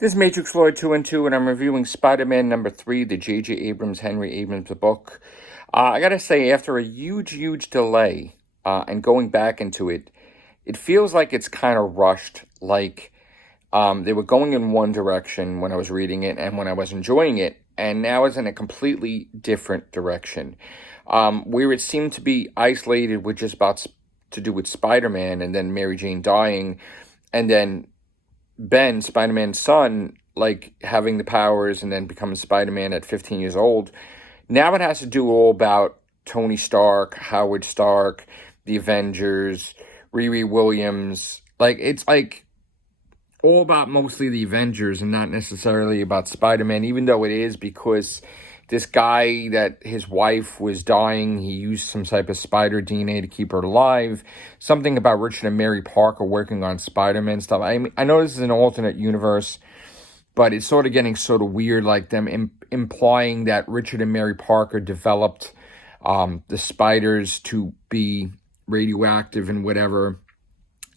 This is Matrix Lloyd 2 and 2, and I'm reviewing Spider-Man number 3, the J.J. Abrams, Henry Abrams book. I gotta say, after a huge delay and going back into it, it feels like it's kind of rushed. Like they were going in one direction when I was reading it and when I was enjoying it, and now it's in a completely different direction. Where it seemed to be isolated with just about to do with Spider-Man and then Mary Jane dying, and then Ben, Spider-Man's son, like having the powers and then becoming Spider-Man at 15 years old. Now it has to do all about Tony Stark, Howard Stark, the Avengers, Riri Williams. Like, it's like all about mostly the Avengers and not necessarily about Spider-Man, even though it is, because this guy that his wife was dying, he used some type of spider DNA to keep her alive. Something about Richard and Mary Parker working on Spider-Man stuff. I know this is an alternate universe, but it's sort of getting sort of weird, like them implying that Richard and Mary Parker developed the spiders to be radioactive and whatever.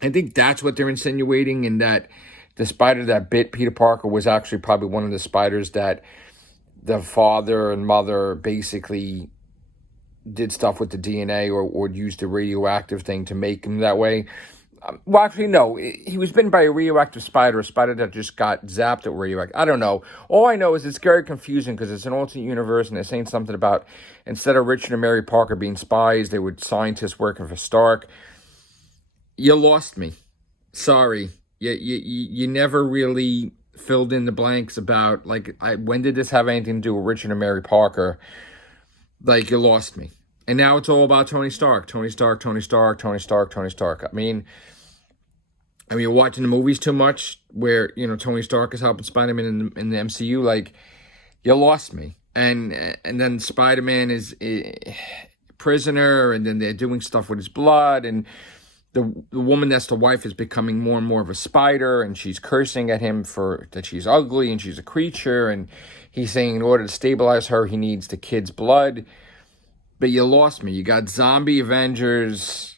I think that's what they're insinuating, and that the spider that bit Peter Parker was actually probably one of the spiders that the father and mother basically did stuff with the DNA or used the radioactive thing to make him that way. Well, actually, no. He was bitten by a radioactive spider, a spider that just got zapped at radioactive. I don't know. All I know is it's very confusing because it's an alternate universe, and they're saying something about instead of Richard and Mary Parker being spies, they were scientists working for Stark. You lost me. Sorry. You never really filled in the blanks about, like, when did this have anything to do with Richard and Mary Parker? Like, you lost me. And now it's all about Tony Stark. Tony Stark. I mean, you're watching the movies too much where, Tony Stark is helping Spider-Man in the MCU. Like, you lost me. And then Spider-Man is a prisoner, and then they're doing stuff with his blood, and the woman that's the wife is becoming more and more of a spider, and she's cursing at him for that she's ugly and she's a creature, and he's saying in order to stabilize her, he needs the kid's blood. But you lost me. You got zombie Avengers.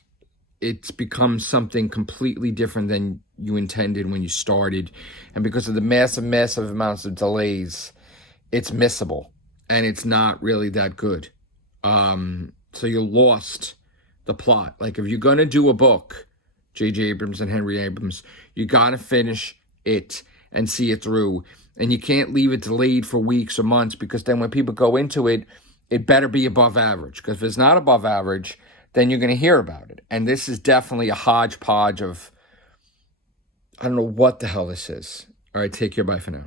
It's become something completely different than you intended when you started. And because of the massive amounts of delays, it's missable. And it's not really that good. So you lost the plot. Like, if you're going to do a book, J.J. Abrams and Henry Abrams, you got to finish it and see it through. And you can't leave it delayed for weeks or months, because then when people go into it, it better be above average. Because if it's not above average, then you're going to hear about it. And this is definitely a hodgepodge of, I don't know what the hell this is. All right, take care. Bye for now.